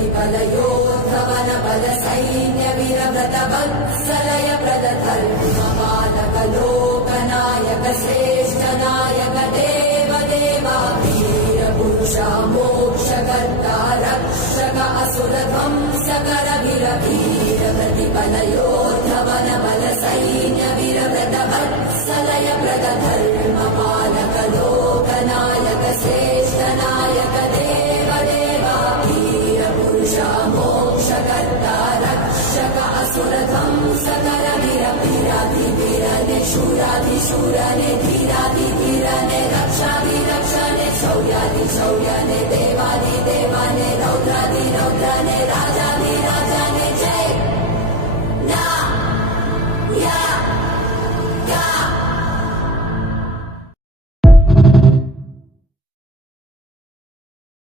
प्रतिफलयोद्धवन बल सैन्य विरव्रत वत्सलय प्रदधर्मपालक लोकनायक श्रेष्ठ नायक देव देवा वीर पुरुषा मोक्षकर्ता रक्षक असुर ध्वंसकर वीर प्रतिफलयो